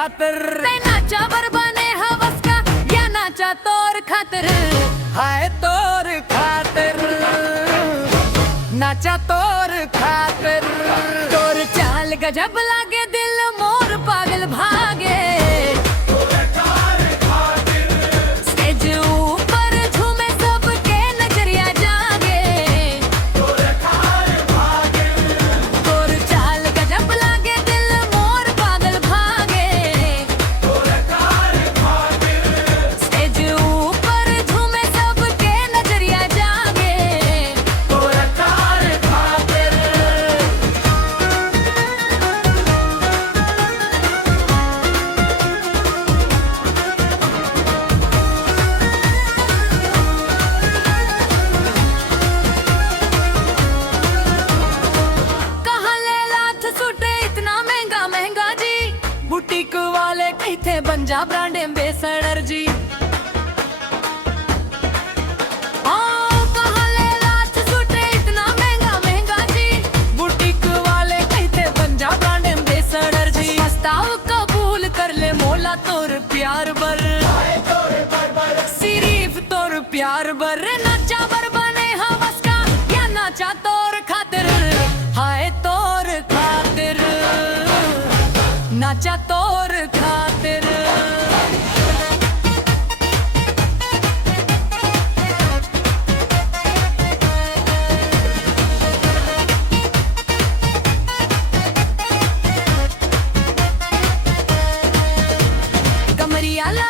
खातिर, नाचा बरबाने हवस का या नाचा तोर खातिर, हाय तोर खातिर, नाचा तोर खातिर। तोर चाल गजब लागे दिल मोर पागल भागे, स्टेज ऊपर झूमे सबके नजरिया जागे। तोर चाल गजब लागे दिल मोर पागल भागे, स्टेज ऊपर झूमे सबके नजरिया जागे। तोर कार खातिर, कहाँ ले लाथ सूटे इतना महंगा महंगा जी, बुटीक वाले इथे पंजाब ब्रांड एम्बेसडर जी। कहाँ ले लाथ सूटे इतना महंगा महंगा जी, बुटीक वाले इथे पंजाब ब्रांड एम्बेसडर जी। प्रस्ताव कबूल कर ले मोला तोर प्यार बर, सिर्फ तोर प्यार बर। नाचा बरबाने हवस का या नाचा तोर खातिर, हाय तोर खातिर, नाचा तोर खातिर। कमरिया ला